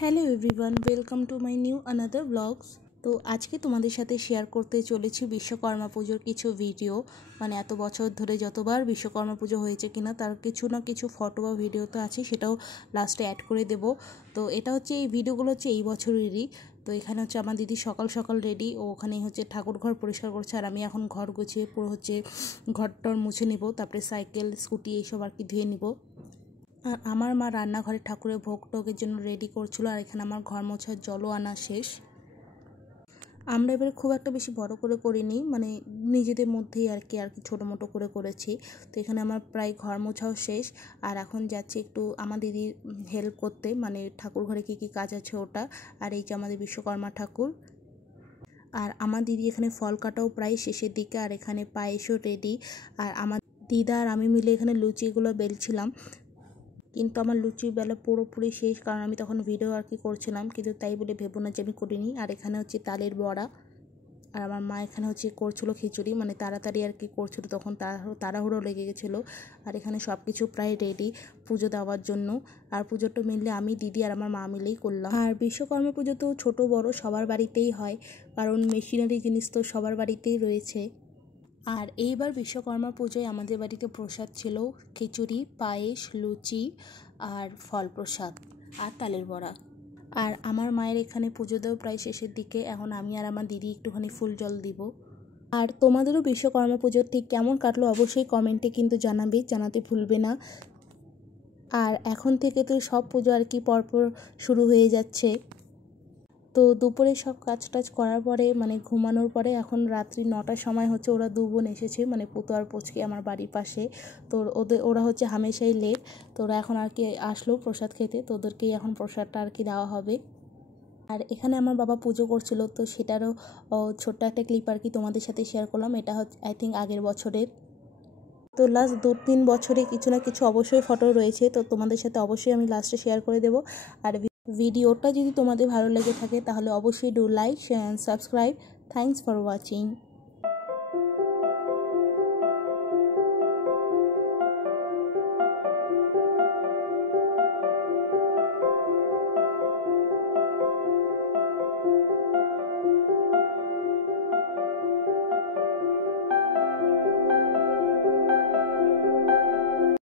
Hello everyone, welcome to my new another blogs. তো আজকে তোমাদের সাথে শেয়ার করতে চলেছি বিশ্বকর্মা পুজোর কিছু ভিডিও। মানে এত বছর ধরে যতবার বিশ্বকর্মা পুজো হয়েছে কিনা তার কিছু না কিছু ফটো বা ভিডিও তো আছে, সেটাও লাস্টে অ্যাড করে দেব। তো এটা হচ্ছে এই ভিডিওগুলো হচ্ছে এই বছরেরই। তো এখানে হচ্ছে আমার দিদি সকাল সকাল রেডি, ও ওখানে হচ্ছে ঠাকুর ঘর পরিষ্কার করছে, আর আমি এখন ঘর গুছিয়ে পুরো হচ্ছে ঘরটর মুছে নিব, তারপরে সাইকেল স্কুটি এইসব আর কি ধুয়ে নিব। আর আমার মা রান্নাঘরে ঠাকুরের ভোগ টোগের জন্য রেডি করছিল, আর এখানে আমার ঘর মোছার জলও আনা শেষ। আমরা এবারে খুব একটা বেশি বড় করে করিনি, মানে নিজেদের মধ্যেই আর কি ছোটো মোটো করে করেছি। তো এখানে আমার প্রায় ঘর মোছাও শেষ, আর এখন যাচ্ছি একটু আমার দিদির হেল্প করতে, মানে ঠাকুর ঘরে কী কী কাজ আছে ওটা। আর এই যে আমাদের বিশ্বকর্মা ঠাকুর, আর আমার দিদি এখানে ফল কাটাও প্রায় শেষের দিকে, আর এখানে পায়েসও রেডি। আর আমার দিদা আর আমি মিলে এখানে লুচিগুলো বেলছিলাম, কিন্তু আমার লুচির বেলা পুরোপুরি শেষ, কারণ আমি তখন ভিডিও আর কি করছিলাম, কিন্তু তাই বলে ভেবো না যে আমি করিনি। আর এখানে হচ্ছে তালের বড়া, আর আমার মা এখানে হচ্ছে করছিল খিচুড়ি, মানে তাড়াতাড়ি আর কি করছিল, তখন তাড়াহুড়ো লেগে গেছিলো। আর এখানে সব কিছু প্রায় রেডি পুজো দেওয়ার জন্য। আর পুজোটা মিললে আমি, দিদি আর আমার মা মিলেই করলাম। আর বিশ্বকর্মা পুজো তো ছোটো বড়ো সবার বাড়িতেই হয়, কারণ মেশিনারি জিনিস তো সবার বাড়িতেই রয়েছে। আর এইবার বিশ্বকর্মা পুজোয় আমাদের বাড়িতে প্রসাদ ছিল খিচুড়ি, পায়েস, লুচি আর ফল প্রসাদ আর তালের বড়া। আর আমার মায়ের এখানে পুজো দেওয়া প্রায় শেষের দিকে, এখন আমি আর আমার দিদি একটুখানি ফুল জল দিব। আর তোমাদেরও বিশ্বকর্মা পুজো ঠিক কেমন কাটলো অবশ্যই কমেন্টে কিন্তু জানাতে ভুলবে না। আর এখন থেকে তো সব পুজো আর কি পরপর শুরু হয়ে যাচ্ছে। তো দুপুরে সব কাজ টাজ করার পরে, মানে ঘুমানোর পরে, এখন রাত্রি 9টার সময় হচ্ছে ওরা দু বোন এসেছে, মানে পুতো আর পুচকি আমার বাড়ির পাশে। তো ওরা হচ্ছে হামেশাই লেট। তো ওরা এখন আর কি আসলো প্রসাদ খেতে, তো ওদেরকেই এখন প্রসাদটা আর কি দেওয়া হবে। আর এখানে আমার বাবা পুজো করছিল, তো সেটারও ছোট্ট একটা ক্লিপ আর কি তোমাদের সাথে শেয়ার করলাম। এটা হচ্ছে আই থিঙ্ক আগের বছরের। তো লাস্ট 2-3 বছরে কিছু না কিছু অবশ্যই ফটো রয়েছে, তো তোমাদের সাথে অবশ্যই আমি লাস্টে শেয়ার করে দেবো। আর ভিডিওটা যদি তোমাদের ভালো লেগে থাকে তাহলে অবশ্যই do like, share and subscribe. Thanks for watching.